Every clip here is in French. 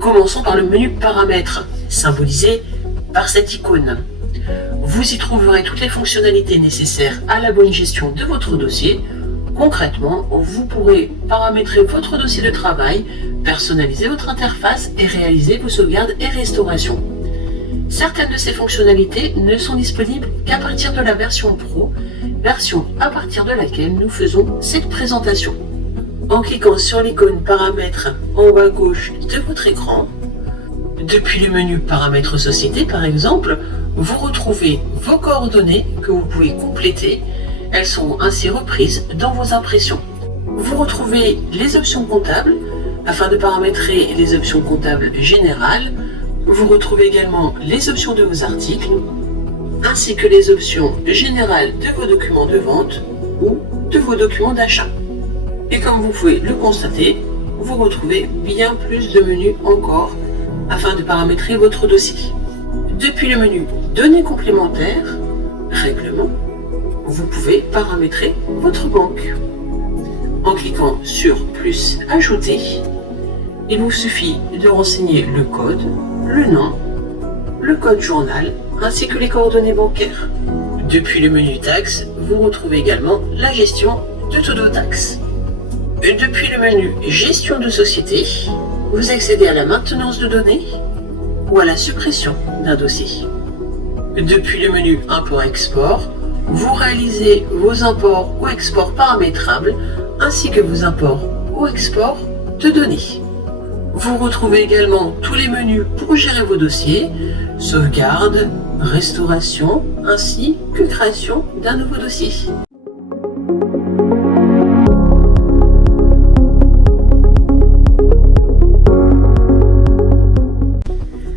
Commençons par le menu paramètres, symbolisé par cette icône. Vous y trouverez toutes les fonctionnalités nécessaires à la bonne gestion de votre dossier. Concrètement, vous pourrez paramétrer votre dossier de travail, personnaliser votre interface et réaliser vos sauvegardes et restaurations. Certaines de ces fonctionnalités ne sont disponibles qu'à partir de la version Pro, version à partir de laquelle nous faisons cette présentation. En cliquant sur l'icône paramètres en haut à gauche de votre écran, depuis le menu paramètres société par exemple, vous retrouvez vos coordonnées que vous pouvez compléter. Elles sont ainsi reprises dans vos impressions. Vous retrouvez les options comptables afin de paramétrer les options comptables générales. Vous retrouvez également les options de vos articles ainsi que les options générales de vos documents de vente ou de vos documents d'achat. Et comme vous pouvez le constater, vous retrouvez bien plus de menus encore afin de paramétrer votre dossier. Depuis le menu Données complémentaires, Règlement, vous pouvez paramétrer votre banque. En cliquant sur Plus Ajouter, il vous suffit de renseigner le code, le nom, le code journal ainsi que les coordonnées bancaires. Depuis le menu Taxes, vous retrouvez également la gestion de toutes vos taxes. Depuis le menu Gestion de société, vous accédez à la maintenance de données ou à la suppression d'un dossier. Depuis le menu Import-Export, vous réalisez vos imports ou exports paramétrables ainsi que vos imports ou exports de données. Vous retrouvez également tous les menus pour gérer vos dossiers, sauvegarde, restauration ainsi que création d'un nouveau dossier.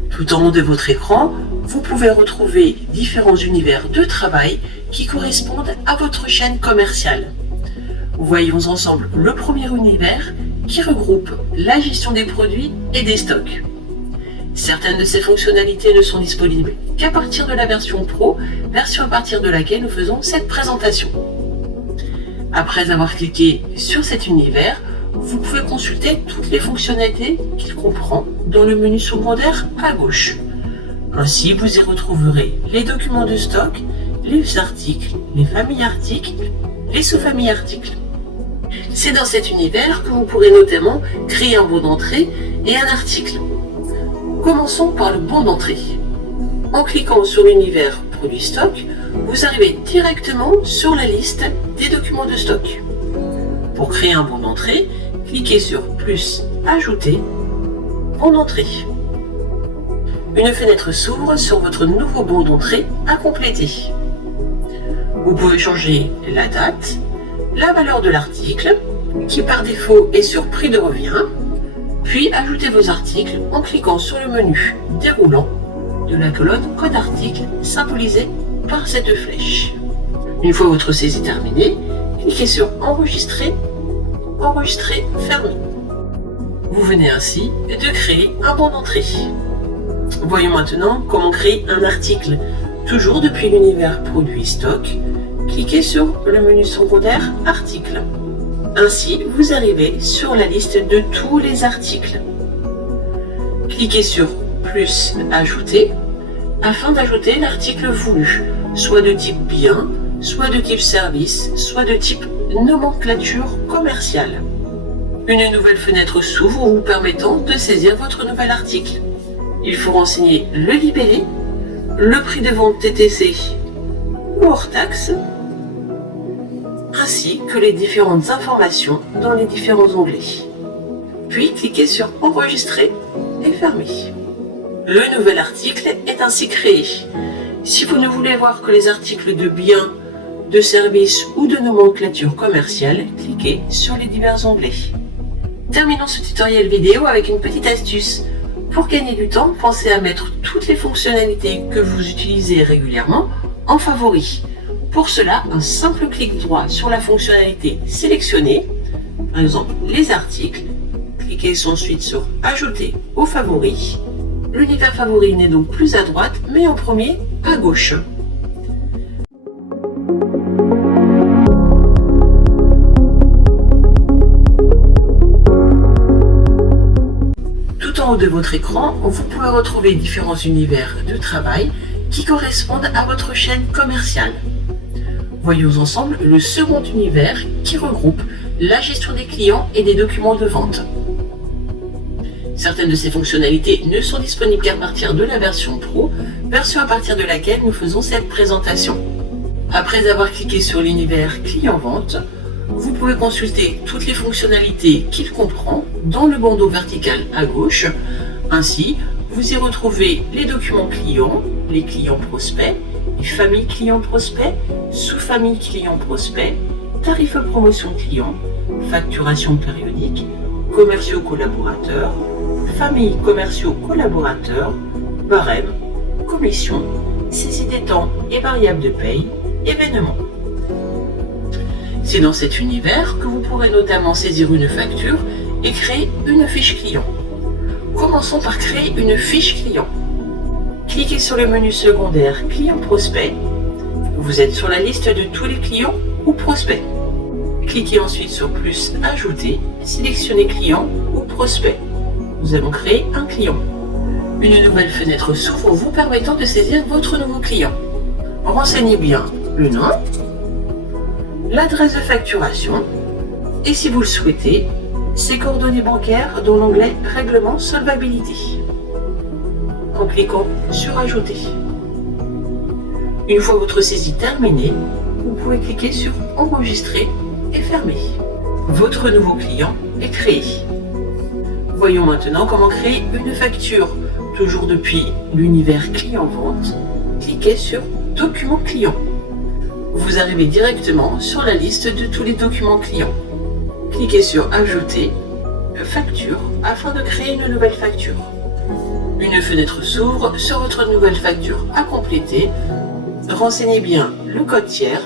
Tout en haut de votre écran, vous pouvez retrouver différents univers de travail qui correspondent à votre chaîne commerciale. Voyons ensemble le premier univers qui regroupe la gestion des produits et des stocks. Certaines de ces fonctionnalités ne sont disponibles qu'à partir de la version Pro, version à partir de laquelle nous faisons cette présentation. Après avoir cliqué sur cet univers, vous pouvez consulter toutes les fonctionnalités qu'il comprend dans le menu secondaire à gauche. Ainsi, vous y retrouverez les documents de stock, les articles, les familles articles, les sous-familles articles. C'est dans cet univers que vous pourrez notamment créer un bon d'entrée et un article. Commençons par le bon d'entrée. En cliquant sur l'univers Produits stock, vous arrivez directement sur la liste des documents de stock. Pour créer un bon d'entrée, cliquez sur Plus Ajouter, Bon d'entrée. Une fenêtre s'ouvre sur votre nouveau bon d'entrée à compléter. Vous pouvez changer la date, la valeur de l'article, qui par défaut est sur prix de revient, puis ajouter vos articles en cliquant sur le menu déroulant de la colonne Code article symbolisée par cette flèche. Une fois votre saisie terminée, cliquez sur Enregistrer, Enregistrer fermé. Vous venez ainsi de créer un bon d'entrée. Voyons maintenant comment créer un article. Toujours depuis l'univers Produits stock, cliquez sur le menu secondaire Articles. Ainsi, vous arrivez sur la liste de tous les articles. Cliquez sur Plus Ajouter afin d'ajouter l'article voulu, soit de type bien, soit de type service, soit de type nomenclature commerciale. Une nouvelle fenêtre s'ouvre vous permettant de saisir votre nouvel article. Il faut renseigner le libellé, le prix de vente TTC ou hors taxe, ainsi que les différentes informations dans les différents onglets. Puis cliquez sur Enregistrer et fermer. Le nouvel article est ainsi créé. Si vous ne voulez voir que les articles de biens, de services ou de nomenclature commerciale, cliquez sur les divers onglets. Terminons ce tutoriel vidéo avec une petite astuce. Pour gagner du temps, pensez à mettre toutes les fonctionnalités que vous utilisez régulièrement en favoris. Pour cela, un simple clic droit sur la fonctionnalité sélectionnée, par exemple les articles, cliquez ensuite sur Ajouter aux favoris. L'univers favori n'est donc plus à droite, mais en premier à gauche. Tout en haut de votre écran, vous pouvez retrouver différents univers de travail qui correspondent à votre chaîne commerciale. Voyons ensemble le second univers qui regroupe la gestion des clients et des documents de vente. Certaines de ces fonctionnalités ne sont disponibles qu'à partir de la version Pro, version à partir de laquelle nous faisons cette présentation. Après avoir cliqué sur l'univers client-vente, vous pouvez consulter toutes les fonctionnalités qu'il comprend dans le bandeau vertical à gauche. Ainsi, vous y retrouvez les documents clients, les clients prospects, les familles clients prospects, sous-familles clients prospects, tarifs promotion client, facturation périodique, commerciaux collaborateurs, familles commerciaux collaborateurs, barème, commission, saisie des temps et variables de paye, événements. C'est dans cet univers que vous pourrez notamment saisir une facture et créer une fiche client. Commençons par créer une fiche client. Cliquez sur le menu secondaire Client Prospect. Vous êtes sur la liste de tous les clients ou prospects. Cliquez ensuite sur plus Ajouter, sélectionnez Client ou Prospect. Nous allons créer un client. Une nouvelle fenêtre s'ouvre vous permettant de saisir votre nouveau client. Renseignez bien le nom, l'adresse de facturation et, si vous le souhaitez, ses coordonnées bancaires dans l'onglet Règlement Solvabilité. En cliquant sur Ajouter. Une fois votre saisie terminée, vous pouvez cliquer sur Enregistrer et fermer. Votre nouveau client est créé. Voyons maintenant comment créer une facture. Toujours depuis l'univers client-vente, cliquez sur Document client. Vous arrivez directement sur la liste de tous les documents clients. Cliquez sur Ajouter, Facture afin de créer une nouvelle facture. Une fenêtre s'ouvre sur votre nouvelle facture à compléter. Renseignez bien le code tiers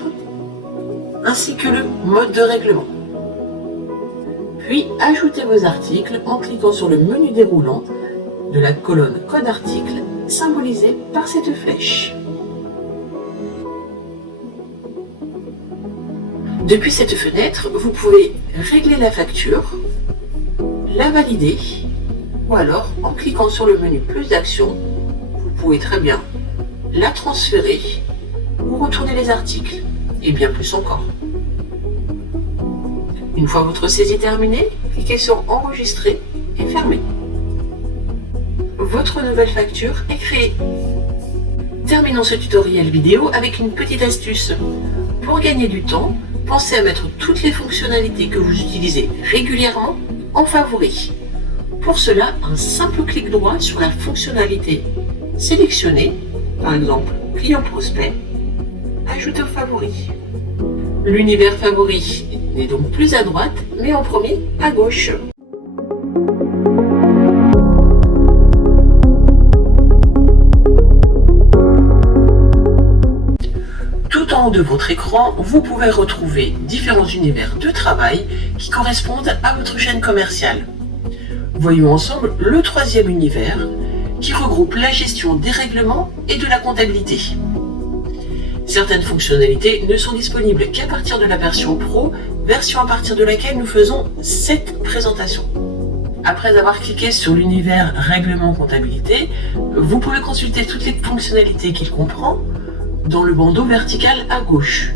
ainsi que le mode de règlement. Puis ajoutez vos articles en cliquant sur le menu déroulant de la colonne Code article symbolisée par cette flèche. Depuis cette fenêtre, vous pouvez régler la facture, la valider, ou alors en cliquant sur le menu Plus d'actions, vous pouvez très bien la transférer ou retourner les articles, et bien plus encore. Une fois votre saisie terminée, cliquez sur Enregistrer et fermer. Votre nouvelle facture est créée. Terminons ce tutoriel vidéo avec une petite astuce. Pour gagner du temps, pensez à mettre toutes les fonctionnalités que vous utilisez régulièrement en favoris. Pour cela, un simple clic droit sur la fonctionnalité sélectionnée, par exemple Client Prospect, Ajouter aux favoris. L'univers favori n'est donc plus à droite, mais en premier à gauche. Tout en haut de votre écran, vous pouvez retrouver différents univers de travail qui correspondent à votre chaîne commerciale. Voyons ensemble le troisième univers qui regroupe la gestion des règlements et de la comptabilité. Certaines fonctionnalités ne sont disponibles qu'à partir de la version Pro, version à partir de laquelle nous faisons cette présentation. Après avoir cliqué sur l'univers Règlement Comptabilité, vous pouvez consulter toutes les fonctionnalités qu'il comprend dans le bandeau vertical à gauche.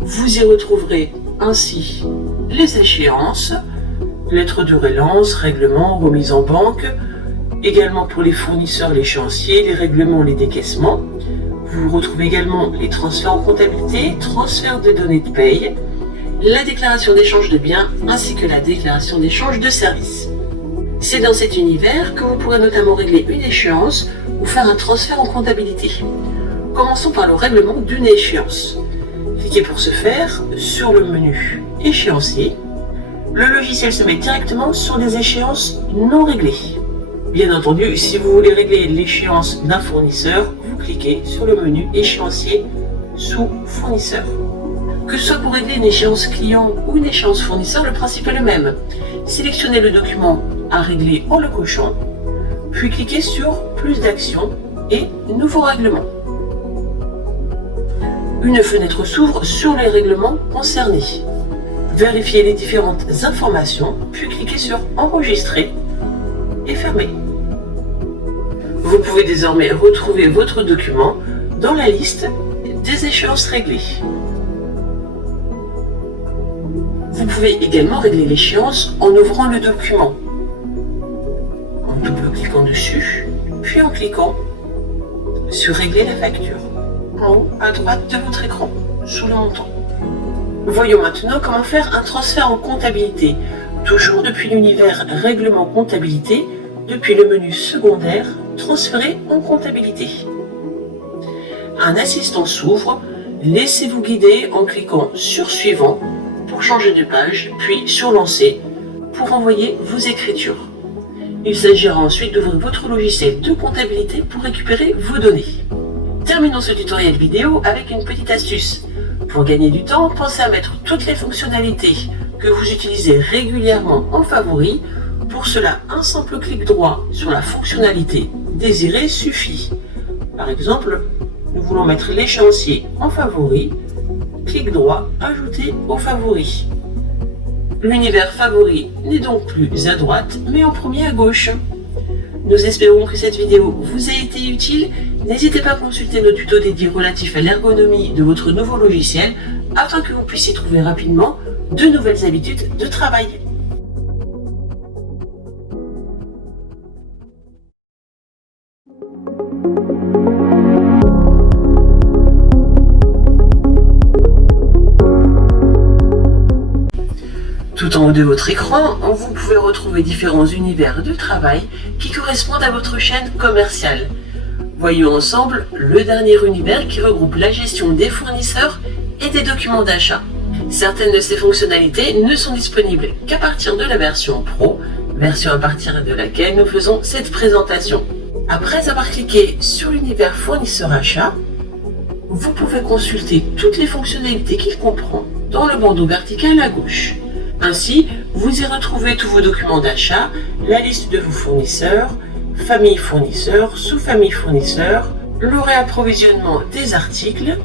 Vous y retrouverez ainsi les échéances, lettres de relance, règlements, remise en banque, également pour les fournisseurs, l'échéancier, les règlements, les décaissements. Vous retrouvez également les transferts en comptabilité, transfert de données de paye, la déclaration d'échange de biens ainsi que la déclaration d'échange de services. C'est dans cet univers que vous pourrez notamment régler une échéance ou faire un transfert en comptabilité. Commençons par le règlement d'une échéance. Cliquez pour ce faire sur le menu Échéancier. Le logiciel se met directement sur des échéances non réglées. Bien entendu, si vous voulez régler l'échéance d'un fournisseur, vous cliquez sur le menu Échéancier sous fournisseur. Que ce soit pour régler une échéance client ou une échéance fournisseur, le principe est le même. Sélectionnez le document à régler en le cochant, puis cliquez sur plus d'actions et nouveau règlement. Une fenêtre s'ouvre sur les règlements concernés. Vérifiez les différentes informations, puis cliquez sur enregistrer et fermer. Vous pouvez désormais retrouver votre document dans la liste des échéances réglées. Vous pouvez également régler l'échéance en ouvrant le document, en double-cliquant dessus, puis en cliquant sur Régler la facture, en haut à droite de votre écran, sous le montant. Voyons maintenant comment faire un transfert en comptabilité, toujours depuis l'univers Règlement comptabilité, depuis le menu secondaire, Transférer en comptabilité. Un assistant s'ouvre, laissez-vous guider en cliquant sur Suivant pour changer de page, puis sur Lancer pour envoyer vos écritures. Il s'agira ensuite d'ouvrir votre logiciel de comptabilité pour récupérer vos données. Terminons ce tutoriel vidéo avec une petite astuce. Pour gagner du temps, pensez à mettre toutes les fonctionnalités que vous utilisez régulièrement en favoris. Pour cela, un simple clic droit sur la fonctionnalité désirée suffit. Par exemple, nous voulons mettre l'échéancier en favoris. Clic droit, ajouter aux favoris. L'univers favori n'est donc plus à droite, mais en premier à gauche. Nous espérons que cette vidéo vous a été utile. N'hésitez pas à consulter nos tutos dédiés relatifs à l'ergonomie de votre nouveau logiciel afin que vous puissiez trouver rapidement de nouvelles habitudes de travail. Tout en haut de votre écran, vous pouvez retrouver différents univers de travail qui correspondent à votre chaîne commerciale. Voyons ensemble le dernier univers qui regroupe la gestion des fournisseurs et des documents d'achat. Certaines de ces fonctionnalités ne sont disponibles qu'à partir de la version Pro, version à partir de laquelle nous faisons cette présentation. Après avoir cliqué sur l'univers fournisseur achat, vous pouvez consulter toutes les fonctionnalités qu'il comprend dans le bandeau vertical à gauche. Ainsi, vous y retrouvez tous vos documents d'achat, la liste de vos fournisseurs, famille fournisseur, sous-famille fournisseur, le réapprovisionnement des articles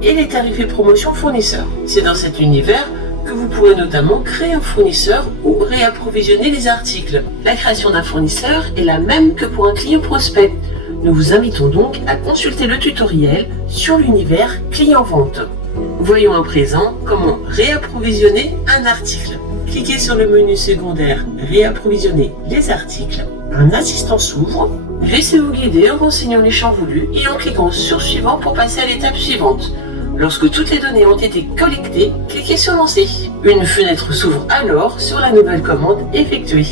et les tarifs et promotions fournisseurs. C'est dans cet univers que vous pourrez notamment créer un fournisseur ou réapprovisionner les articles. La création d'un fournisseur est la même que pour un client prospect. Nous vous invitons donc à consulter le tutoriel sur l'univers client-vente. Voyons à présent comment réapprovisionner un article. Cliquez sur le menu secondaire Réapprovisionner les articles. Un assistant s'ouvre. Laissez-vous guider en renseignant les champs voulus et en cliquant sur Suivant pour passer à l'étape suivante. Lorsque toutes les données ont été collectées, cliquez sur Lancer. Une fenêtre s'ouvre alors sur la nouvelle commande effectuée.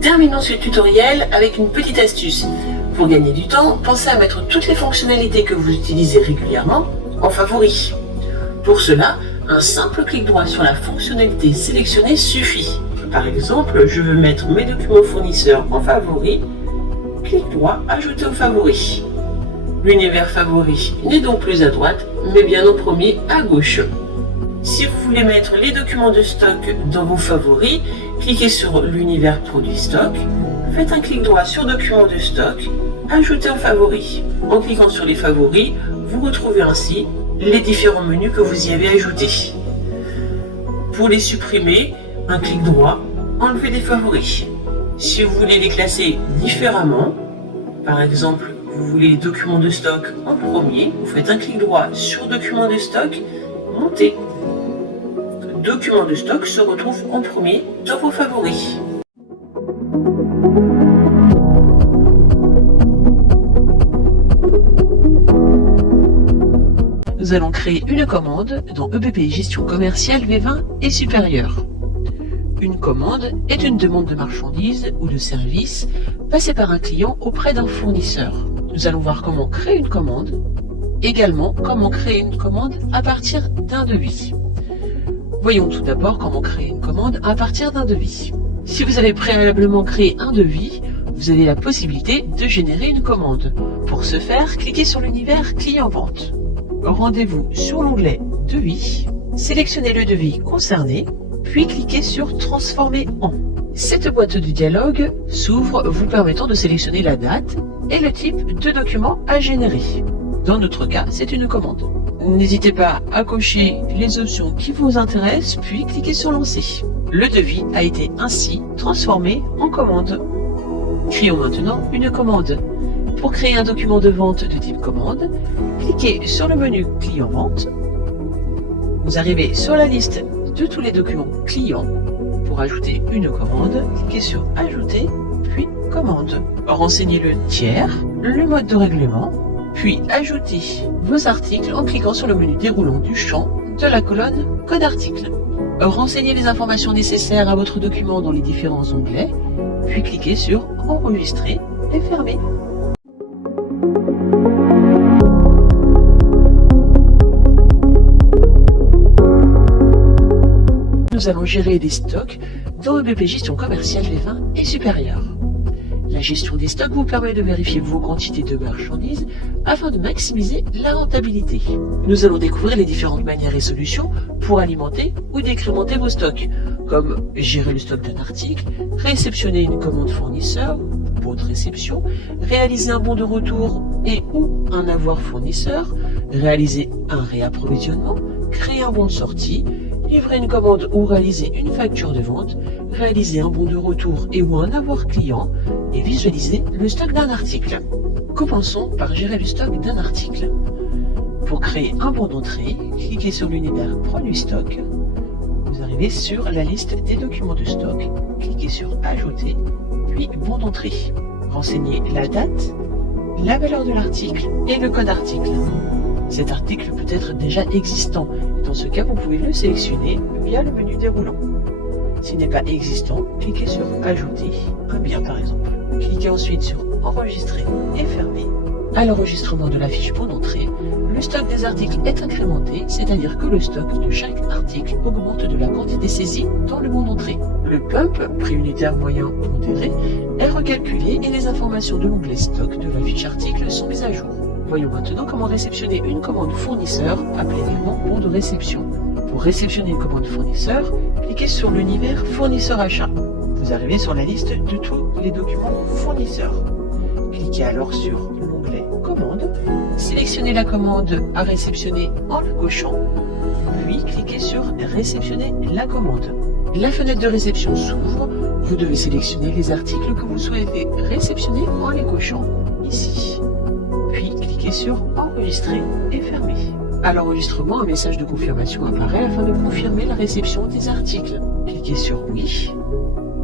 Terminons ce tutoriel avec une petite astuce. Pour gagner du temps, pensez à mettre toutes les fonctionnalités que vous utilisez régulièrement en favoris. Pour cela, un simple clic droit sur la fonctionnalité sélectionnée suffit. Par exemple, je veux mettre mes documents fournisseurs en favoris. Clic droit, ajouter aux favoris. L'univers favori n'est donc plus à droite, mais bien en premier à gauche. Si vous voulez mettre les documents de stock dans vos favoris, cliquez sur l'univers produit stock. Faites un clic droit sur documents de stock, ajouter aux favoris. En cliquant sur les favoris, vous retrouvez ainsi les différents menus que vous y avez ajoutés. Pour les supprimer, un clic droit, enlever des favoris. Si vous voulez les classer différemment, par exemple, vous voulez les documents de stock en premier, vous faites un clic droit sur documents de stock, montez. Documents de stock se retrouve en premier dans vos favoris. Nous allons créer une commande dont EBP Gestion Commerciale V20 est supérieure. Une commande est une demande de marchandises ou de services passée par un client auprès d'un fournisseur. Nous allons voir comment créer une commande, également comment créer une commande à partir d'un devis. Voyons tout d'abord comment créer une commande à partir d'un devis. Si vous avez préalablement créé un devis, vous avez la possibilité de générer une commande. Pour ce faire, cliquez sur l'univers client-vente. rendez-vous sur l'onglet Devis, sélectionnez le devis concerné, puis cliquez sur Transformer en. Cette boîte de dialogue s'ouvre vous permettant de sélectionner la date et le type de document à générer. Dans notre cas, c'est une commande. N'hésitez pas à cocher les options qui vous intéressent, puis cliquez sur Lancer. Le devis a été ainsi transformé en commande. Créons maintenant une commande. Pour créer un document de vente de type commande, cliquez sur le menu Client Vente. Vous arrivez sur la liste de tous les documents clients. Pour ajouter une commande, cliquez sur Ajouter, puis Commande. Renseignez le tiers, le mode de règlement, puis ajoutez vos articles en cliquant sur le menu déroulant du champ de la colonne Code article. Renseignez les informations nécessaires à votre document dans les différents onglets, puis cliquez sur Enregistrer et fermer. Nous allons gérer les stocks dans EBP Gestion Commerciale V20 et supérieure. La gestion des stocks vous permet de vérifier vos quantités de marchandises afin de maximiser la rentabilité. Nous allons découvrir les différentes manières et solutions pour alimenter ou décrémenter vos stocks, comme gérer le stock d'un article, réceptionner une commande fournisseur, bon de réception, réaliser un bon de retour et ou un avoir fournisseur, réaliser un réapprovisionnement, créer un bon de sortie, livrer une commande ou réaliser une facture de vente, réaliser un bon de retour et ou un avoir client et visualiser le stock d'un article. Commençons par gérer le stock d'un article. Pour créer un bon d'entrée, cliquez sur l'univers Produit stock. Vous arrivez sur la liste des documents de stock, cliquez sur Ajouter, puis bon d'entrée. Renseignez la date, la valeur de l'article et le code article. Cet article peut être déjà existant. Dans ce cas, vous pouvez le sélectionner via le menu déroulant. S'il n'est pas existant, cliquez sur Ajouter, un bien par exemple. Cliquez ensuite sur Enregistrer et fermer. À l'enregistrement de la fiche bon d'entrée, le stock des articles est incrémenté, c'est-à-dire que le stock de chaque article augmente de la quantité saisie dans le bon d'entrée. Le pump, prix unitaire moyen pondéré, est recalculé et les informations de l'onglet stock de la fiche article sont mises à jour. Voyons maintenant comment réceptionner une commande fournisseur, appelée également bon de réception. Pour réceptionner une commande fournisseur, cliquez sur l'univers Fournisseur achat. Vous arrivez sur la liste de tous les documents fournisseurs. Cliquez alors sur l'onglet Commande, sélectionnez la commande à réceptionner en la cochant, puis cliquez sur Réceptionner la commande. La fenêtre de réception s'ouvre, vous devez sélectionner les articles que vous souhaitez réceptionner en les cochant ici. Puis cliquez sur Enregistrer et fermer. À l'enregistrement, un message de confirmation apparaît afin de confirmer la réception des articles. Cliquez sur Oui.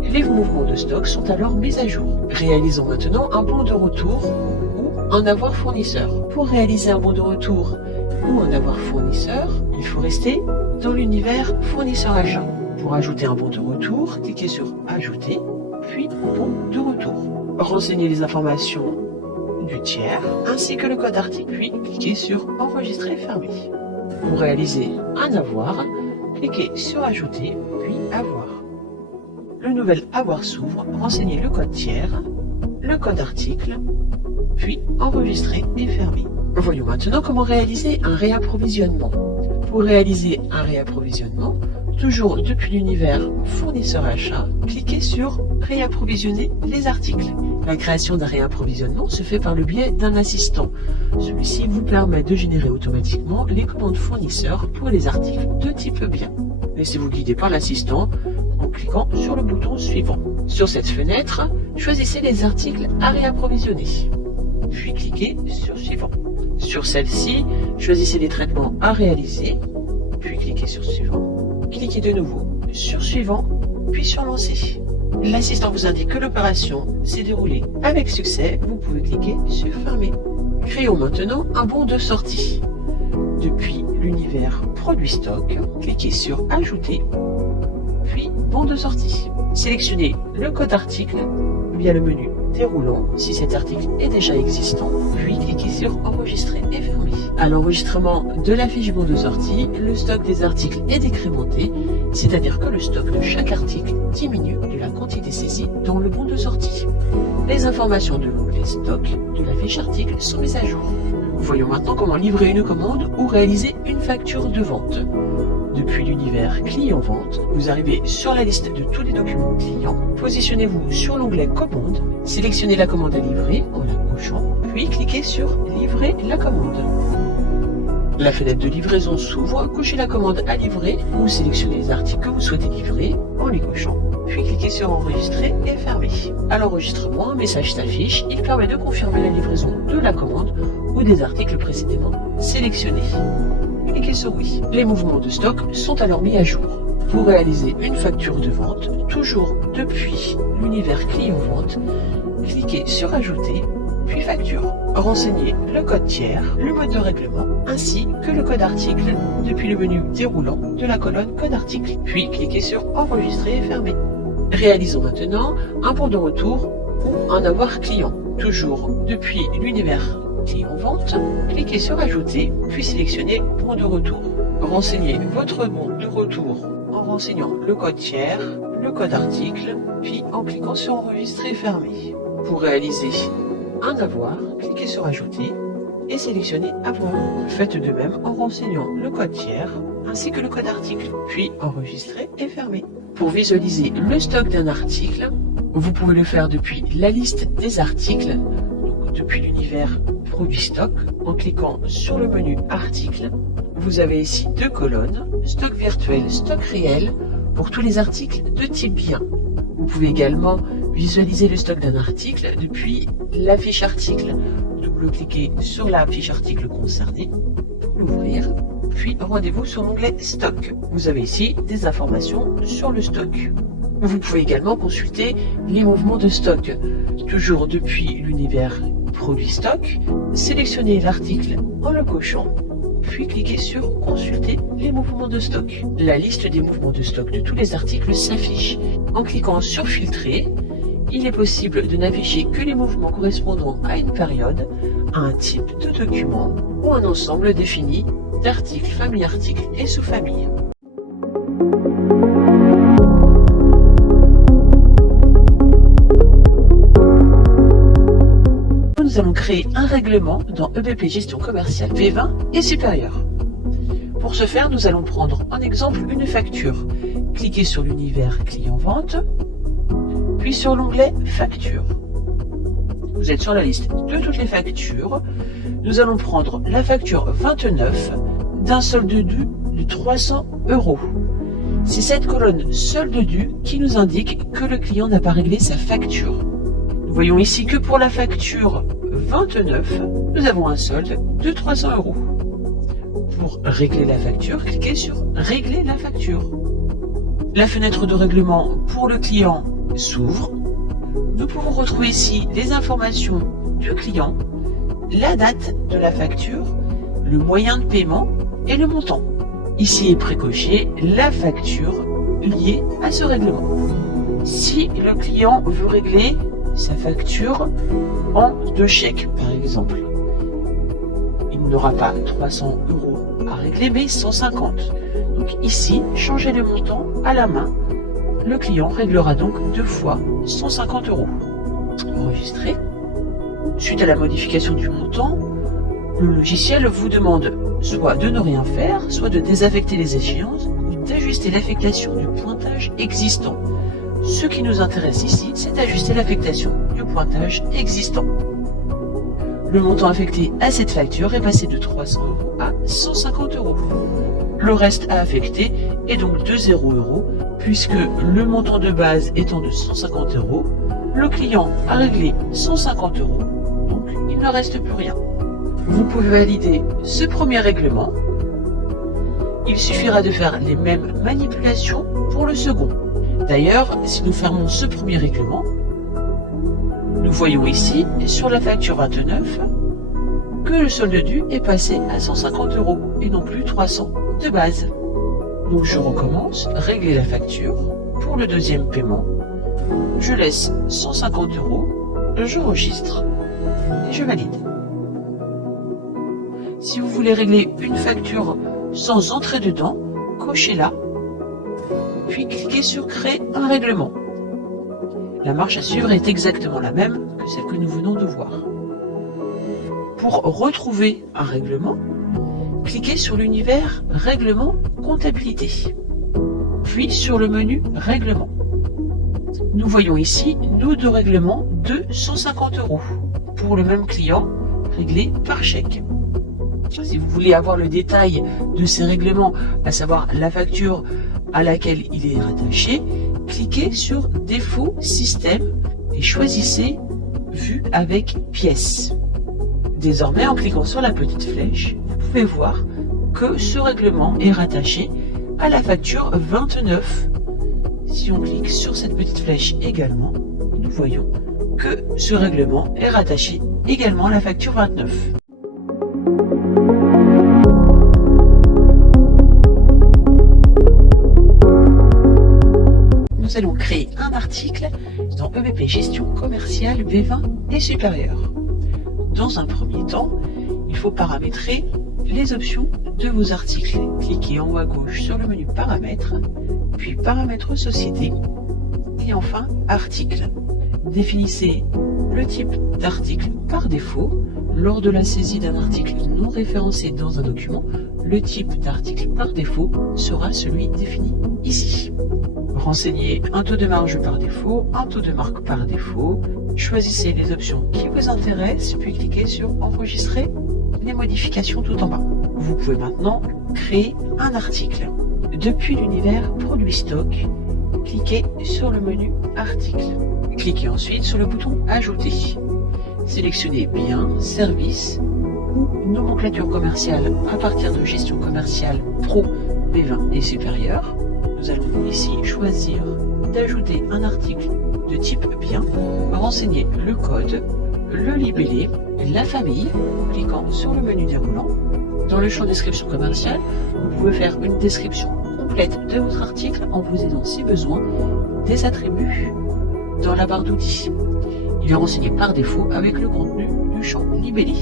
Les mouvements de stock sont alors mis à jour. Réalisons maintenant un bon de retour ou un avoir fournisseur. Pour réaliser un bon de retour ou un avoir fournisseur, il faut rester dans l'univers Fournisseur achat. Pour ajouter un bon de retour, cliquez sur Ajouter, puis Bon de retour. Renseignez les informations du tiers ainsi que le code article, puis cliquez sur Enregistrer et fermer. Pour réaliser un avoir, cliquez sur Ajouter, puis Avoir. Le nouvel avoir s'ouvre, renseignez le code tiers, le code article, puis Enregistrer et fermer. Voyons maintenant comment réaliser un réapprovisionnement. Pour réaliser un réapprovisionnement, toujours depuis l'univers Fournisseur achat, cliquez sur Réapprovisionner les articles. La création d'un réapprovisionnement se fait par le biais d'un assistant. Celui-ci vous permet de générer automatiquement les commandes fournisseurs pour les articles de type bien. Laissez-vous guider par l'assistant en cliquant sur le bouton suivant. Sur cette fenêtre, choisissez les articles à réapprovisionner, puis cliquez sur Suivant. Sur celle-ci, choisissez les traitements à réaliser, puis cliquez sur Suivant. Cliquez de nouveau sur Suivant, puis sur Lancer. L'assistant vous indique que l'opération s'est déroulée avec succès. Vous pouvez cliquer sur Fermer. Créons maintenant un bon de sortie. Depuis l'univers Produit stock, cliquez sur Ajouter, puis Bon de sortie. Sélectionnez le code article via le menu déroulant si cet article est déjà existant, puis cliquez sur Enregistrer et fermer. À l'enregistrement de la fiche bon de sortie, le stock des articles est décrémenté, c'est-à-dire que le stock de chaque article diminue de la quantité saisie dans le bon de sortie. Les informations de l'onglet stock de la fiche article sont mises à jour. Voyons maintenant comment livrer une commande ou réaliser une facture de vente. Depuis l'univers client-vente, vous arrivez sur la liste de tous les documents clients, positionnez-vous sur l'onglet commande, sélectionnez la commande à livrer en la cochant, puis cliquez sur livrer la commande. La fenêtre de livraison s'ouvre, cochez la commande à livrer ou sélectionnez les articles que vous souhaitez livrer en les cochant, puis cliquez sur enregistrer et fermer. À l'enregistrement, un message s'affiche, il permet de confirmer la livraison de la commande ou des articles précédemment sélectionnés. Cliquez sur oui. Les mouvements de stock sont alors mis à jour. Pour réaliser une facture de vente, toujours depuis l'univers client-vente, cliquez sur ajouter, puis facture. Renseignez le code tiers, le mode de règlement, ainsi que le code article depuis le menu déroulant de la colonne code article. Puis cliquez sur enregistrer et fermer. Réalisons maintenant un bon de retour ou un avoir client. Toujours depuis l'univers client-vente, cliquez sur ajouter, puis sélectionnez bon de retour. Renseignez votre bon de retour en renseignant le code tiers, le code article, puis en cliquant sur enregistrer et fermer. Pour réaliser un avoir, cliquez sur ajouter et sélectionnez avoir. Faites de même en renseignant le code tiers ainsi que le code article, puis enregistrer et fermer. Pour visualiser le stock d'un article, vous pouvez le faire depuis la liste des articles, donc depuis l'univers produit stock, en cliquant sur le menu article. Vous avez ici deux colonnes, stock virtuel, stock réel, pour tous les articles de type bien. Vous pouvez également visualiser le stock d'un article depuis la fiche article. Double-cliquez sur la fiche article concernée pour l'ouvrir, puis rendez-vous sur l'onglet stock. Vous avez ici des informations sur le stock. Vous pouvez également consulter les mouvements de stock. Toujours depuis l'univers produit stock, sélectionnez l'article en le cochant, puis cliquez sur consulter les mouvements de stock. La liste des mouvements de stock de tous les articles s'affiche. En cliquant sur filtrer, il est possible de n'afficher que les mouvements correspondant à une période, à un type de document ou un ensemble défini d'articles, famille articles et sous-familles. Nous allons créer un règlement dans EBP Gestion Commerciale V20 et supérieur. Pour ce faire, nous allons prendre en exemple une facture. Cliquez sur l'univers client-vente, puis sur l'onglet facture. Vous êtes sur la liste de toutes les factures. Nous allons prendre la facture 29 d'un solde dû de 300 €. C'est cette colonne solde dû qui nous indique que le client n'a pas réglé sa facture. Nous voyons ici que pour la facture 29, nous avons un solde de 300 €. Pour régler la facture, cliquez sur Régler la facture. La fenêtre de règlement pour le client s'ouvre. Nous pouvons retrouver ici les informations du client, la date de la facture, le moyen de paiement et le montant. Ici est précoché la facture liée à ce règlement. Si le client veut régler sa facture en 2 chèques, par exemple, il n'aura pas 300 € à régler, mais 150. Donc ici, changez le montant à la main. Le client réglera donc 2 fois 150 €. Enregistrez. Suite à la modification du montant, le logiciel vous demande soit de ne rien faire, soit de désaffecter les échéances ou d'ajuster l'affectation du pointage existant. Ce qui nous intéresse ici, c'est d'ajuster l'affectation du pointage existant. Le montant affecté à cette facture est passé de 300 € à 150 €. Le reste à affecter est donc de 0 € puisque le montant de base étant de 150 €, le client a réglé 150 €, donc il ne reste plus rien. Vous pouvez valider ce premier règlement. Il suffira de faire les mêmes manipulations pour le second. D'ailleurs, si nous fermons ce premier règlement, nous voyons ici, sur la facture 29, que le solde dû est passé à 150 € et non plus 300 de base. Donc je recommence, régler la facture. Pour le deuxième paiement, je laisse 150 €, j'enregistre et je valide. Si vous voulez régler une facture sans entrer dedans, cochez-la, puis cliquez sur Créer un règlement. La marche à suivre est exactement la même que celle que nous venons de voir. Pour retrouver un règlement, cliquez sur l'univers Règlement Comptabilité, puis sur le menu Règlement. Nous voyons ici nos deux règlements de 150 € pour le même client réglé par chèque. Si vous voulez avoir le détail de ces règlements, à savoir la facture à laquelle il est rattaché, cliquez sur Défaut Système et choisissez Vue avec pièces. Désormais, en cliquant sur la petite flèche, vous pouvez voir que ce règlement est rattaché à la facture 29. Si on clique sur cette petite flèche également, nous voyons que ce règlement est rattaché également à la facture 29. Nous allons créer un article dans EBP Gestion Commerciale V20 et supérieure. Dans un premier temps, il faut paramétrer les options de vos articles. Cliquez en haut à gauche sur le menu Paramètres, puis Paramètres Société, et enfin Article. Définissez le type d'article par défaut. Lors de la saisie d'un article non référencé dans un document, le type d'article par défaut sera celui défini ici. Renseignez un taux de marge par défaut, un taux de marque par défaut. Choisissez les options qui vous intéressent, puis cliquez sur Enregistrer les modifications tout en bas. Vous pouvez maintenant créer un article. Depuis l'univers Produits Stock, cliquez sur le menu Article. Cliquez ensuite sur le bouton Ajouter. Sélectionnez Biens, Services ou Nomenclature commerciale à partir de Gestion commerciale Pro, B20 et supérieur. Nous allons ici choisir d'ajouter un article de type bien, renseigner le code, le libellé, la famille, en cliquant sur le menu déroulant. Dans le champ description commerciale, vous pouvez faire une description complète de votre article en vous aidant si besoin des attributs dans la barre d'outils. Il est renseigné par défaut avec le contenu du champ libellé.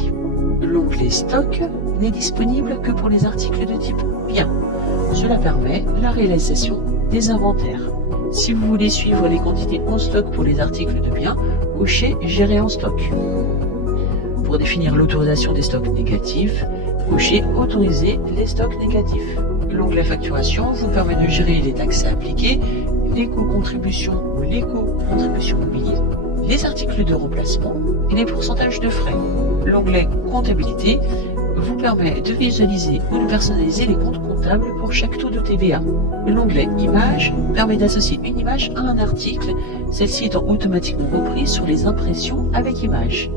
L'onglet Stock n'est disponible que pour les articles de type bien. Cela permet la réalisation des inventaires. Si vous voulez suivre les quantités en stock pour les articles de biens, cochez Gérer en stock. Pour définir l'autorisation des stocks négatifs, cochez Autoriser les stocks négatifs. L'onglet Facturation vous permet de gérer les taxes à appliquer, l'éco-contribution ou l'éco-contribution mobilier, les articles de remplacement et les pourcentages de frais. L'onglet Comptabilité vous permet de visualiser ou de personnaliser les comptes comptables pour chaque taux de TVA. L'onglet Images permet d'associer une image à un article, celle-ci étant automatiquement reprise sur les impressions avec images.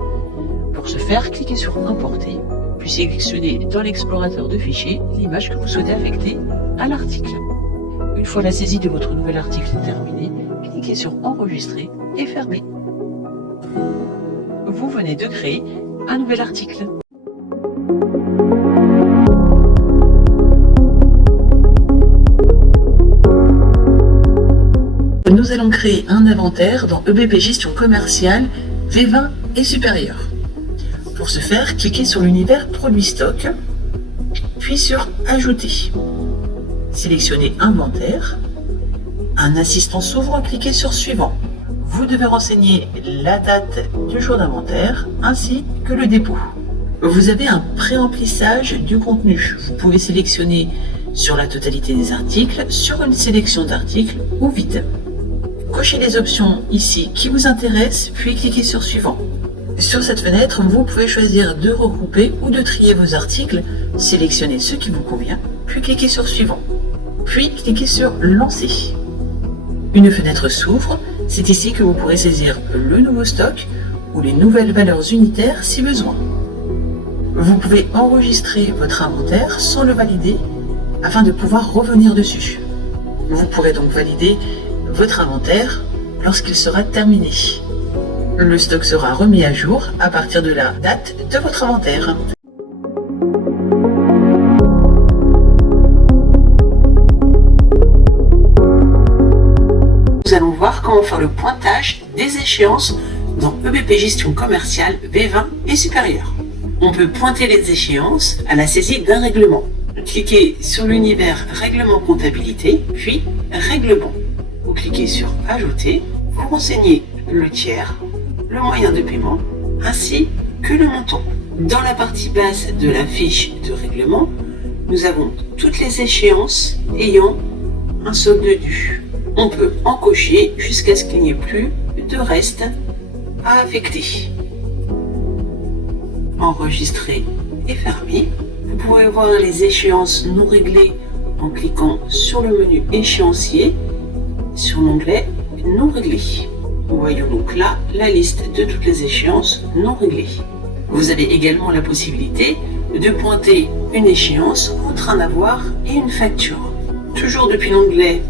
Pour ce faire, cliquez sur Importer, puis sélectionnez dans l'explorateur de fichiers l'image que vous souhaitez affecter à l'article. Une fois la saisie de votre nouvel article terminée, cliquez sur Enregistrer et fermer. Vous venez de créer un nouvel article. Nous allons créer un inventaire dans EBP Gestion Commerciale V20 et supérieur. Pour ce faire, cliquez sur l'univers Produits Stock, puis sur Ajouter. Sélectionnez Inventaire. Un assistant s'ouvre, cliquez sur Suivant. Vous devez renseigner la date du jour d'inventaire ainsi que le dépôt. Vous avez un pré-remplissage du contenu. Vous pouvez sélectionner sur la totalité des articles, sur une sélection d'articles ou vide. Cochez les options ici qui vous intéressent, puis cliquez sur Suivant. Sur cette fenêtre, vous pouvez choisir de regrouper ou de trier vos articles, sélectionnez ce qui vous convient, puis cliquez sur Suivant. Puis cliquez sur Lancer. Une fenêtre s'ouvre, c'est ici que vous pourrez saisir le nouveau stock ou les nouvelles valeurs unitaires si besoin. Vous pouvez enregistrer votre inventaire sans le valider afin de pouvoir revenir dessus. Vous pourrez donc valider votre inventaire lorsqu'il sera terminé. Le stock sera remis à jour à partir de la date de votre inventaire. Nous allons voir comment faire le pointage des échéances dans EBP Gestion Commerciale V20 et supérieur. On peut pointer les échéances à la saisie d'un règlement. Cliquez sur l'univers Règlement Comptabilité, puis Règlement. Vous cliquez sur Ajouter, vous renseignez le tiers, le moyen de paiement, ainsi que le montant. Dans la partie basse de la fiche de règlement, nous avons toutes les échéances ayant un solde dû. On peut en cocher jusqu'à ce qu'il n'y ait plus de reste à affecter. Enregistrer et fermer. Vous pouvez voir les échéances non réglées en cliquant sur le menu échéancier sur l'onglet non réglé. Nous voyons donc là la liste de toutes les échéances non réglées. Vous avez également la possibilité de pointer une échéance entre un avoir et une facture. Toujours depuis l'onglet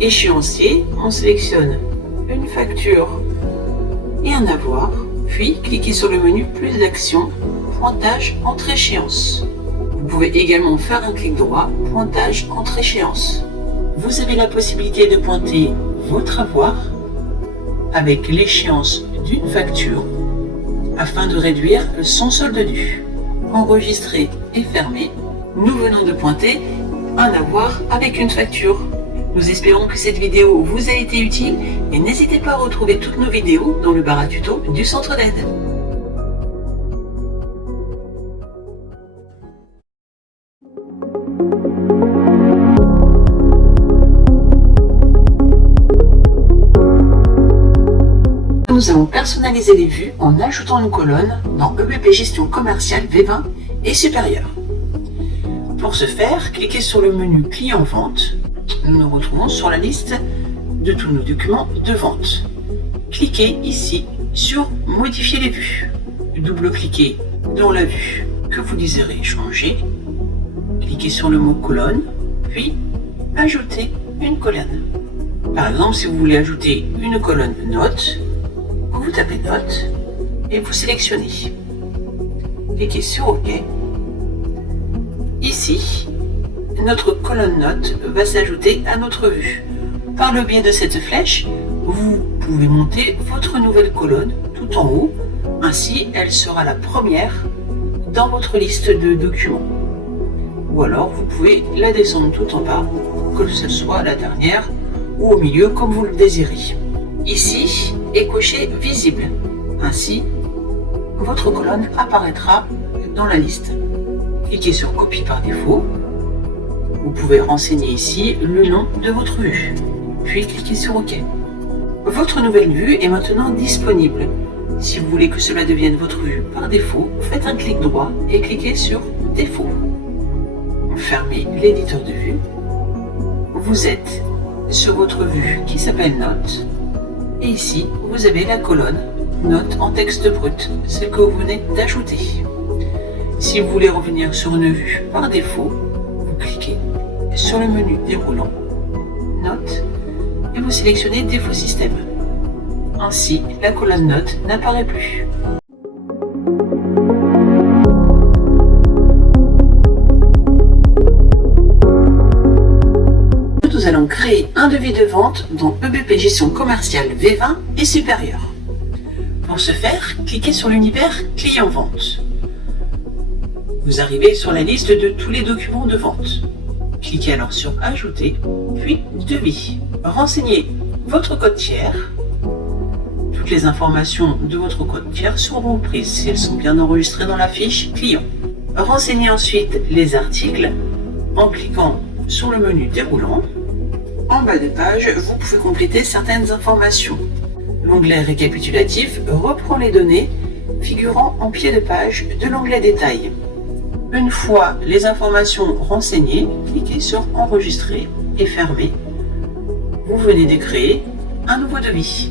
échéancier, on sélectionne une facture et un avoir, puis cliquez sur le menu plus d'actions, pointage entre échéances. Vous pouvez également faire un clic droit, pointage entre échéances. Vous avez la possibilité de pointer votre avoir avec l'échéance d'une facture afin de réduire son solde dû. Enregistrer et fermer. Nous venons de pointer un avoir avec une facture. Nous espérons que cette vidéo vous a été utile et n'hésitez pas à retrouver toutes nos vidéos dans le bar à tuto du centre d'aide. Nous allons personnaliser les vues en ajoutant une colonne dans EBP Gestion Commerciale V20 et supérieure. Pour ce faire, cliquez sur le menu Client Vente. Nous nous retrouvons sur la liste de tous nos documents de vente. Cliquez ici sur Modifier les vues. Double-cliquez dans la vue que vous désirez changer. Cliquez sur le mot colonne, puis Ajouter une colonne. Par exemple, si vous voulez ajouter une colonne note, vous tapez note et vous sélectionnez. Cliquez sur OK. Ici, notre colonne note va s'ajouter à notre vue. Par le biais de cette flèche, vous pouvez monter votre nouvelle colonne tout en haut. Ainsi, elle sera la première dans votre liste de documents. Ou alors, vous pouvez la descendre tout en bas, que ce soit la dernière ou au milieu, comme vous le désirez. Ici est coché visible. Ainsi, votre colonne apparaîtra dans la liste. Cliquez sur Copie par défaut. Vous pouvez renseigner ici le nom de votre vue. Puis cliquez sur OK. Votre nouvelle vue est maintenant disponible. Si vous voulez que cela devienne votre vue par défaut, faites un clic droit et cliquez sur Défaut. Fermez l'éditeur de vue. Vous êtes sur votre vue qui s'appelle Note. Et ici, vous avez la colonne Note en texte brut, celle que vous venez d'ajouter. Si vous voulez revenir sur une vue par défaut, vous cliquez sur le menu déroulant, Note, et vous sélectionnez Défaut système. Ainsi, la colonne Note n'apparaît plus. Nous allons créer un devis de vente dans EBP Gestion Commerciale V20 et supérieur. Pour ce faire, cliquez sur l'univers Client Vente. Vous arrivez sur la liste de tous les documents de vente. Cliquez alors sur Ajouter, puis Devis. Renseignez votre code tiers. Toutes les informations de votre code tiers seront prises si elles sont bien enregistrées dans la fiche Client. Renseignez ensuite les articles en cliquant sur le menu déroulant. En bas de page, vous pouvez compléter certaines informations. L'onglet récapitulatif reprend les données figurant en pied de page de l'onglet Détail. Une fois les informations renseignées, cliquez sur Enregistrer et fermer. Vous venez de créer un nouveau devis.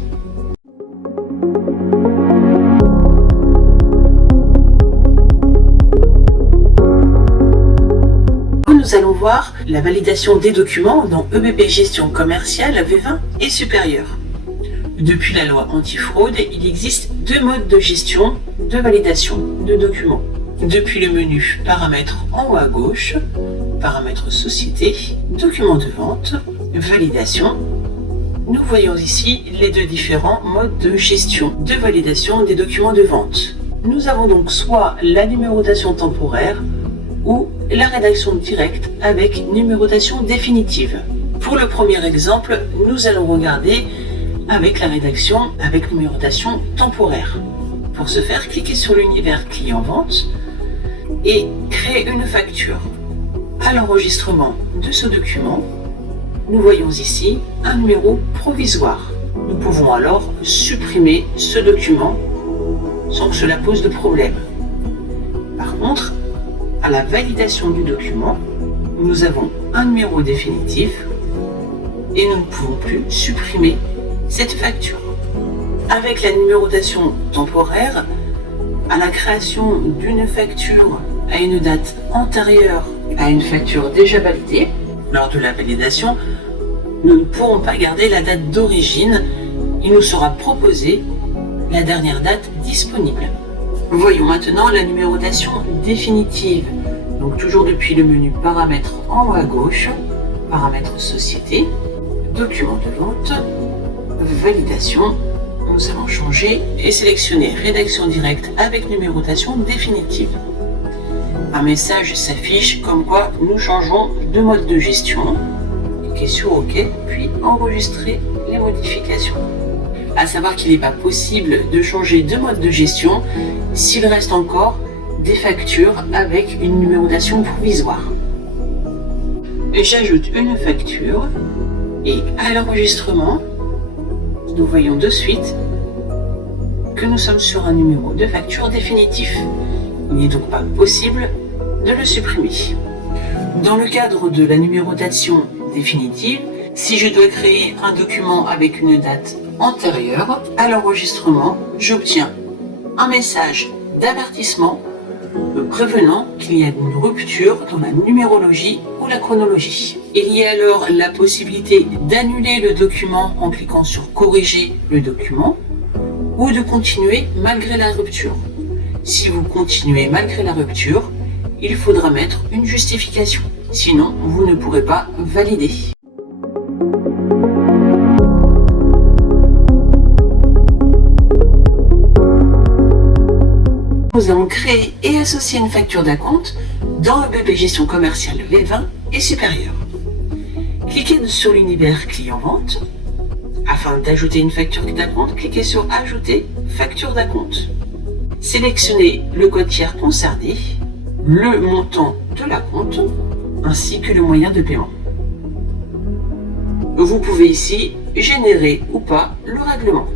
Nous allons voir la validation des documents dans EBP Gestion Commerciale V20 et supérieure. Depuis la loi antifraude, il existe deux modes de gestion de validation de documents. Depuis le menu Paramètres en haut à gauche, Paramètres Société, Documents de vente, Validation, nous voyons ici les deux différents modes de gestion de validation des documents de vente. Nous avons donc soit la numérotation temporaire ou la rédaction directe avec numérotation définitive. Pour le premier exemple, nous allons regarder avec la rédaction avec numérotation temporaire. Pour ce faire, cliquez sur l'univers client-vente et créez une facture. À l'enregistrement de ce document, nous voyons ici un numéro provisoire. Nous pouvons alors supprimer ce document sans que cela pose de problème. Par contre, à la validation du document, nous avons un numéro définitif et nous ne pouvons plus supprimer cette facture. Avec la numérotation temporaire, à la création d'une facture à une date antérieure à une facture déjà validée, lors de la validation, nous ne pourrons pas garder la date d'origine. Il nous sera proposé la dernière date disponible. Voyons maintenant la numérotation définitive. Donc toujours depuis le menu paramètres en haut à gauche, paramètres société, document de vente, validation. Nous allons changer et sélectionner rédaction directe avec numérotation définitive. Un message s'affiche comme quoi nous changeons de mode de gestion. Cliquez sur OK, puis enregistrer les modifications. À savoir qu'il n'est pas possible de changer de mode de gestion s'il reste encore des factures avec une numérotation provisoire. J'ajoute une facture et à l'enregistrement, nous voyons de suite que nous sommes sur un numéro de facture définitif. Il n'est donc pas possible de le supprimer. Dans le cadre de la numérotation définitive, si je dois créer un document avec une date antérieure à l'enregistrement, j'obtiens un message d'avertissement me prévenant qu'il y a une rupture dans la numérologie ou la chronologie. Il y a alors la possibilité d'annuler le document en cliquant sur corriger le document ou de continuer malgré la rupture. Si vous continuez malgré la rupture, il faudra mettre une justification. Sinon, vous ne pourrez pas valider. Nous allons créer et associer une facture d'acompte dans EBP Gestion Commerciale V20 et supérieure. Cliquez sur l'univers client-vente. Afin d'ajouter une facture d'acompte, cliquez sur Ajouter facture d'acompte. Sélectionnez le code tiers concerné, le montant de l'acompte, ainsi que le moyen de paiement. Vous pouvez ici générer ou pas le règlement.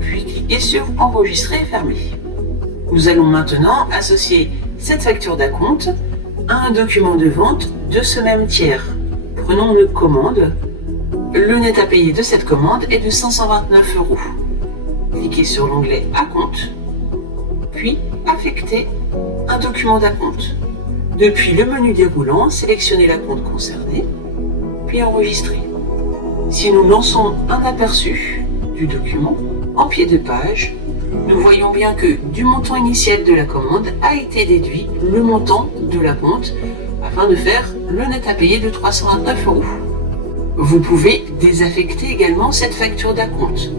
Puis cliquez sur Enregistrer et fermer. Nous allons maintenant associer cette facture d'acompte à un document de vente de ce même tiers. Prenons une commande. Le net à payer de cette commande est de 529 €. Cliquez sur l'onglet Acompte, puis Affecter un document d'acompte. Depuis le menu déroulant, sélectionnez l'acompte concerné, puis Enregistrer. Si nous lançons un aperçu du document en pied de page, nous voyons bien que du montant initial de la commande a été déduit le montant de l'acompte afin de faire le net à payer de 329 €. Vous pouvez désaffecter également cette facture d'acompte.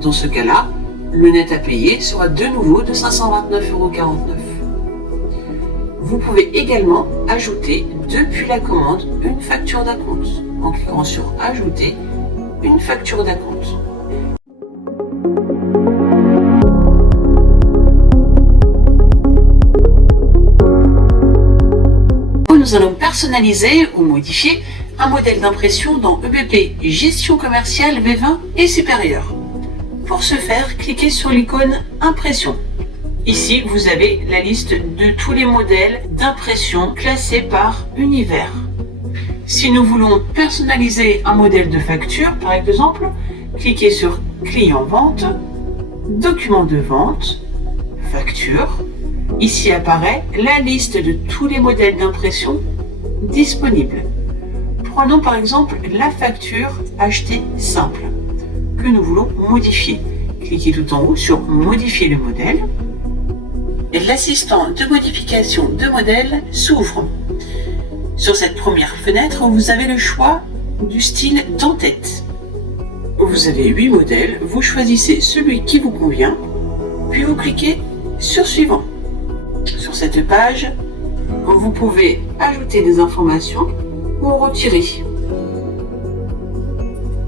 Dans ce cas-là, le net à payer sera de nouveau de 529,49 €. Vous pouvez également ajouter depuis la commande une facture d'acompte en cliquant sur Ajouter une facture d'acompte. Nous allons personnaliser ou modifier un modèle d'impression dans EBP Gestion Commerciale V20 et supérieure. Pour ce faire, cliquez sur l'icône Impression. Ici, vous avez la liste de tous les modèles d'impression classés par univers. Si nous voulons personnaliser un modèle de facture, par exemple, cliquez sur Client Vente, Document de vente, Facture. Ici apparaît la liste de tous les modèles d'impression disponibles. Prenons par exemple la facture achetée simple que nous voulons modifier. Cliquez tout en haut sur Modifier le modèle. Et l'assistant de modification de modèle s'ouvre. Sur cette première fenêtre, vous avez le choix du style d'en-tête. Vous avez 8 modèles, vous choisissez celui qui vous convient, puis vous cliquez sur Suivant. Sur cette page, vous pouvez ajouter des informations ou en retirer.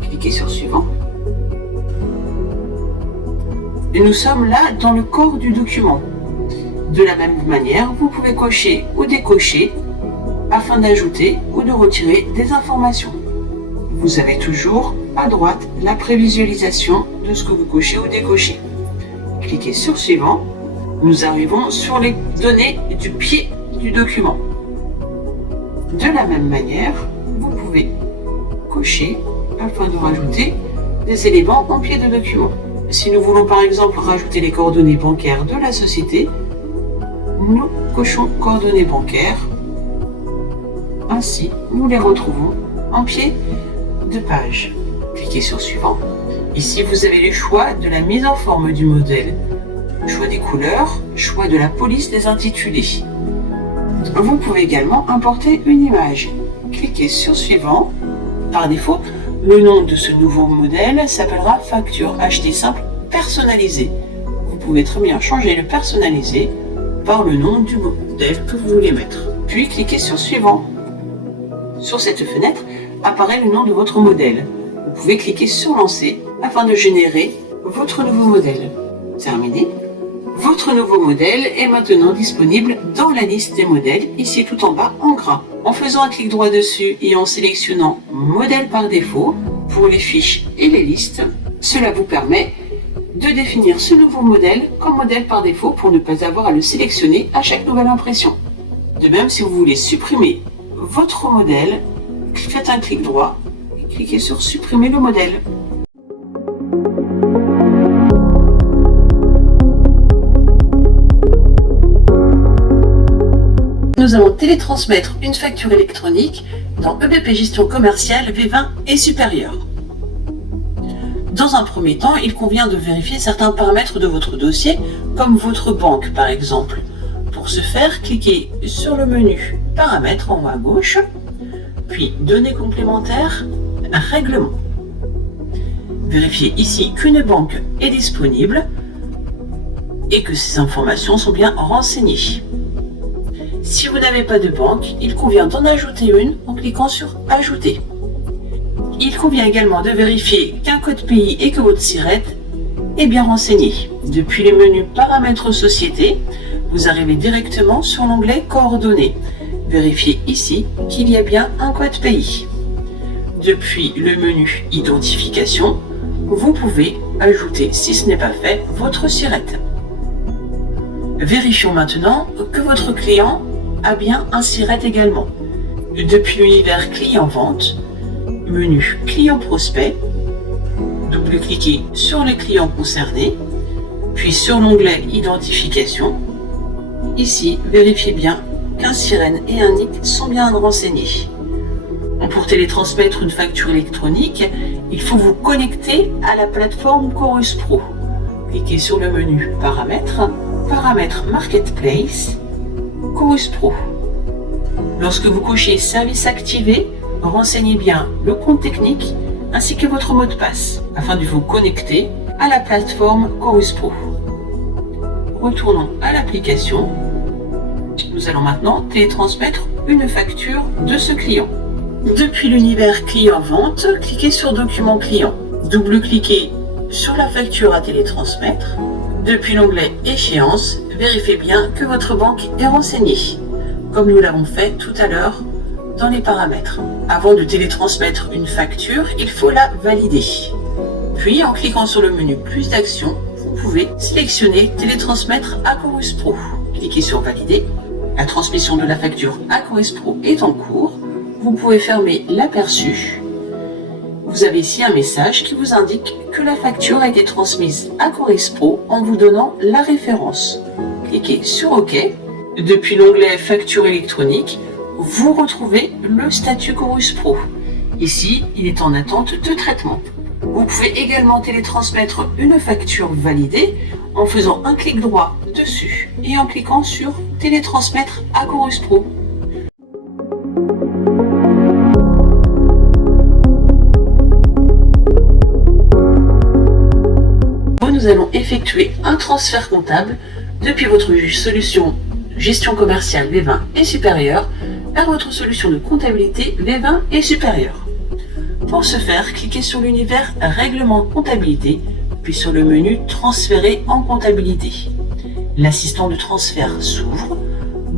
Cliquez sur Suivant. Et nous sommes là dans le corps du document. De la même manière, vous pouvez cocher ou décocher afin d'ajouter ou de retirer des informations. Vous avez toujours à droite la prévisualisation de ce que vous cochez ou décochez. Cliquez sur Suivant. Nous arrivons sur les données du pied du document. De la même manière, vous pouvez cocher afin de rajouter des éléments en pied de document. Si nous voulons par exemple rajouter les coordonnées bancaires de la société, nous cochons coordonnées bancaires. Ainsi, nous les retrouvons en pied de page. Cliquez sur Suivant. Ici, vous avez le choix de la mise en forme du modèle, choix des couleurs, choix de la police des intitulés. Vous pouvez également importer une image. Cliquez sur Suivant. Par défaut, le nom de ce nouveau modèle s'appellera facture achetée simple personnalisée. Vous pouvez très bien changer le personnalisé par le nom du modèle que vous voulez mettre. Puis cliquez sur Suivant. Sur cette fenêtre apparaît le nom de votre modèle. Vous pouvez cliquer sur Lancer afin de générer votre nouveau modèle. Terminé. Votre nouveau modèle est maintenant disponible dans la liste des modèles, ici tout en bas en gras. En faisant un clic droit dessus et en sélectionnant Modèle par défaut pour les fiches et les listes, cela vous permet de définir ce nouveau modèle comme modèle par défaut pour ne pas avoir à le sélectionner à chaque nouvelle impression. De même, si vous voulez supprimer votre modèle, faites un clic droit et cliquez sur Supprimer le modèle. Nous allons télétransmettre une facture électronique dans EBP Gestion Commerciale V20 et supérieure. Dans un premier temps, il convient de vérifier certains paramètres de votre dossier, comme votre banque par exemple. Pour ce faire, cliquez sur le menu Paramètres en haut à gauche, puis Données complémentaires, Règlement. Vérifiez ici qu'une banque est disponible et que ces informations sont bien renseignées. Si vous n'avez pas de banque, il convient d'en ajouter une en cliquant sur Ajouter. Il convient également de vérifier qu'un code pays et que votre SIRET est bien renseigné. Depuis le menu Paramètres Société, vous arrivez directement sur l'onglet Coordonnées. Vérifiez ici qu'il y a bien un code pays. Depuis le menu Identification, vous pouvez ajouter, si ce n'est pas fait, votre SIRET. Vérifions maintenant que votre client a bien un SIRET également. Depuis l'univers Client-Vente, menu Client-Prospect, double-cliquez sur les clients concernés, puis sur l'onglet Identification. Ici, vérifiez bien qu'un SIREN et un NIC sont bien renseignés. Pour télétransmettre une facture électronique, il faut vous connecter à la plateforme Chorus Pro. Cliquez sur le menu Paramètres, Paramètres Marketplace, Chorus Pro. Lorsque vous cochez Service activé, renseignez bien le compte technique ainsi que votre mot de passe afin de vous connecter à la plateforme Chorus Pro. Retournons à l'application. Nous allons maintenant télétransmettre une facture de ce client. Depuis l'univers Client-Vente, cliquez sur Document client. Double-cliquez sur la facture à télétransmettre. Depuis l'onglet Échéance, vérifiez bien que votre banque est renseignée, comme nous l'avons fait tout à l'heure dans les paramètres. Avant de télétransmettre une facture, il faut la valider. Puis, en cliquant sur le menu Plus d'actions, vous pouvez sélectionner Télétransmettre à Chorus Pro. Cliquez sur Valider. La transmission de la facture à Chorus Pro est en cours. Vous pouvez fermer l'aperçu. Vous avez ici un message qui vous indique que la facture a été transmise à Chorus Pro en vous donnant la référence. Cliquez sur OK. Depuis l'onglet Facture électronique, vous retrouvez le statut Chorus Pro. Ici, il est en attente de traitement. Vous pouvez également télétransmettre une facture validée en faisant un clic droit dessus et en cliquant sur Télétransmettre à Chorus Pro. Nous allons effectuer un transfert comptable depuis votre solution Gestion commerciale V20 et supérieure vers votre solution de comptabilité V20 et supérieure. Pour ce faire, cliquez sur l'univers Règlement comptabilité, puis sur le menu Transférer en comptabilité. L'assistant de transfert s'ouvre.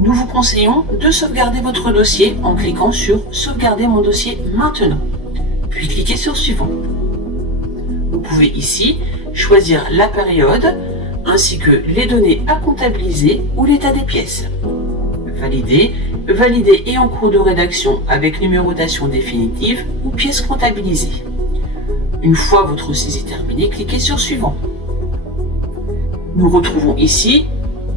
Nous vous conseillons de sauvegarder votre dossier en cliquant sur Sauvegarder mon dossier maintenant, puis cliquez sur Suivant. Vous pouvez ici choisir la période ainsi que les données à comptabiliser ou l'état des pièces. Valider et en cours de rédaction avec numérotation définitive ou pièces comptabilisées. Une fois votre saisie terminée, cliquez sur Suivant. Nous retrouvons ici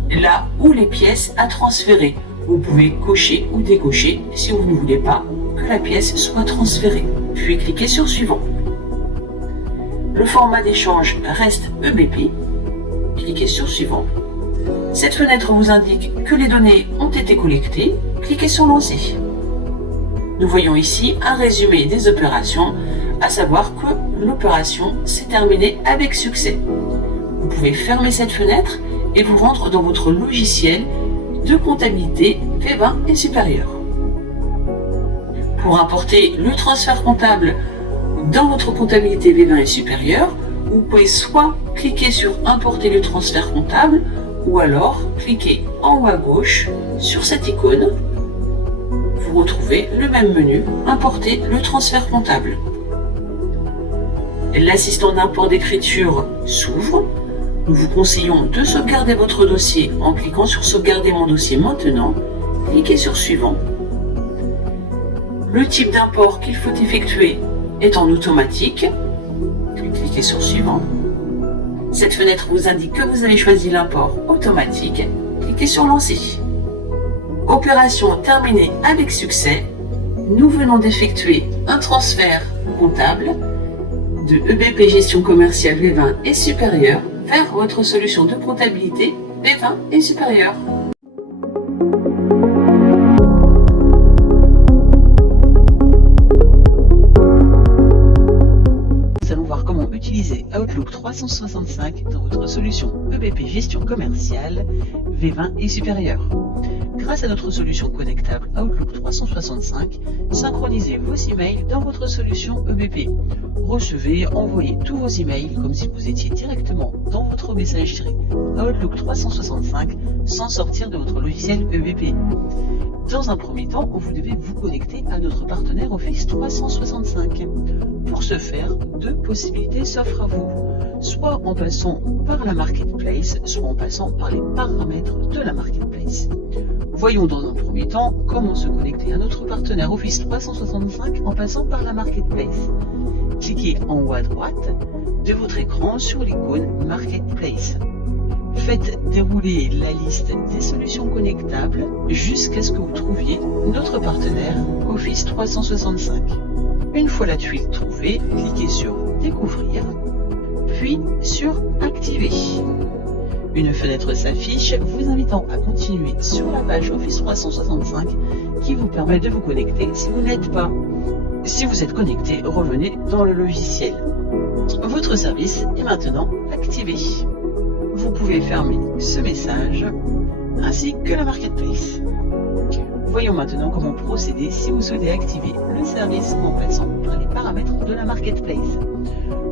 là où les pièces à transférer. Vous pouvez cocher ou décocher si vous ne voulez pas que la pièce soit transférée, puis cliquez sur Suivant. Le format d'échange reste EBP. Cliquez sur Suivant. Cette fenêtre vous indique que les données ont été collectées. Cliquez sur Lancer. Nous voyons ici un résumé des opérations, à savoir que l'opération s'est terminée avec succès. Vous pouvez fermer cette fenêtre et vous rendre dans votre logiciel de comptabilité V20 et supérieur. Pour importer le transfert comptable dans votre comptabilité V20 et supérieur, vous pouvez soit cliquer sur Importer le transfert comptable ou alors cliquer en haut à gauche sur cette icône. Vous retrouvez le même menu Importer le transfert comptable. L'assistant d'import d'écriture s'ouvre. Nous vous conseillons de sauvegarder votre dossier en cliquant sur Sauvegarder mon dossier maintenant. Cliquez sur Suivant. Le type d'import qu'il faut effectuer est en automatique. Cliquez sur Suivant. Cette fenêtre vous indique que vous avez choisi l'import automatique. Cliquez sur Lancer. Opération terminée avec succès. Nous venons d'effectuer un transfert comptable de EBP Gestion Commerciale V20 et supérieure vers votre solution de comptabilité V20 et supérieure. Nous allons voir comment utiliser Outlook 365 dans votre solution EBP Gestion Commerciale V20 et supérieure. Grâce à notre solution connectable Outlook 365, synchronisez vos emails dans votre solution EBP. Recevez, envoyez tous vos emails comme si vous étiez directement dans votre messagerie Outlook 365 sans sortir de votre logiciel EBP. Dans un premier temps, vous devez vous connecter à notre partenaire Office 365. Pour ce faire, deux possibilités s'offrent à vous, soit en passant par la Marketplace, soit en passant par les paramètres de la Marketplace. Voyons dans un premier temps comment se connecter à notre partenaire Office 365 en passant par la Marketplace. Cliquez en haut à droite de votre écran sur l'icône Marketplace. Faites dérouler la liste des solutions connectables jusqu'à ce que vous trouviez notre partenaire Office 365. Une fois la tuile trouvée, cliquez sur Découvrir, puis sur Activer. Une fenêtre s'affiche vous invitant à continuer sur la page Office 365 qui vous permet de vous connecter si vous n'êtes pas. Si vous êtes connecté, revenez dans le logiciel. Votre service est maintenant activé. Vous pouvez fermer ce message ainsi que la Marketplace. Voyons maintenant comment procéder si vous souhaitez activer le service en passant par les paramètres de la Marketplace.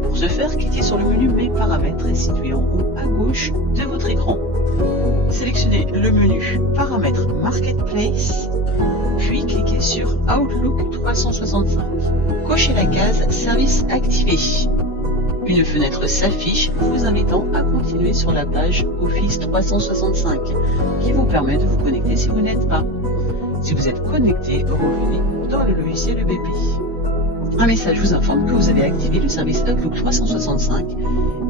Pour ce faire, cliquez sur le menu Mes paramètres situé en haut à gauche de votre écran. Sélectionnez le menu Paramètres Marketplace, puis cliquez sur Outlook 365. Cochez la case Service activé. Une fenêtre s'affiche vous invitant à continuer sur la page Office 365 qui vous permet de vous connecter si vous n'êtes pas. Si vous êtes connecté, revenez dans le logiciel EBP. Un message vous informe que vous avez activé le service Outlook 365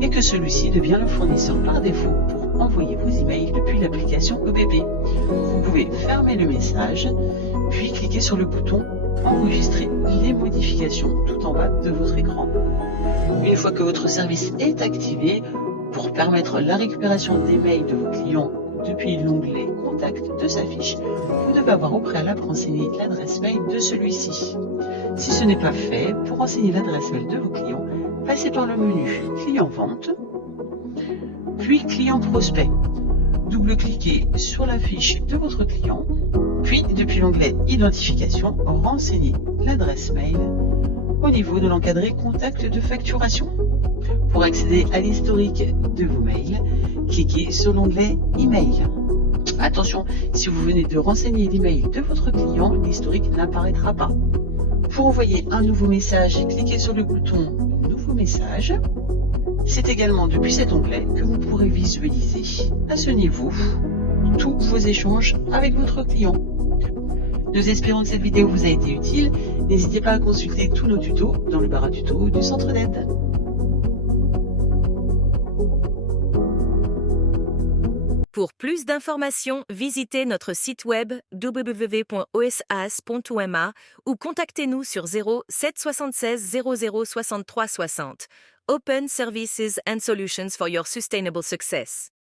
et que celui-ci devient le fournisseur par défaut pour envoyer vos emails depuis l'application EBP. Vous pouvez fermer le message, puis cliquer sur le bouton Enregistrer les modifications tout en bas de votre écran. Une fois que votre service est activé, pour permettre la récupération des mails de vos clients depuis l'onglet Contact de sa fiche, vous devez avoir au préalable renseigné l'adresse mail de celui-ci. Si ce n'est pas fait, pour renseigner l'adresse mail de vos clients, passez par le menu Client Vente, puis Client Prospect. Double-cliquez sur la fiche de votre client, puis depuis l'onglet Identification, renseignez l'adresse mail au niveau de l'encadré Contact de facturation. Pour accéder à l'historique de vos mails, cliquez sur l'onglet Email. Attention, si vous venez de renseigner l'email de votre client, l'historique n'apparaîtra pas. Pour envoyer un nouveau message, cliquez sur le bouton Nouveau message. C'est également depuis cet onglet que vous pourrez visualiser à ce niveau tous vos échanges avec votre client. Nous espérons que cette vidéo vous a été utile. N'hésitez pas à consulter tous nos tutos dans le bar à tutos du centre d'aide. Pour plus d'informations, visitez notre site web www.osas.ma ou contactez-nous sur 07 76 00 63 60. Open Services and Solutions for your Sustainable Success.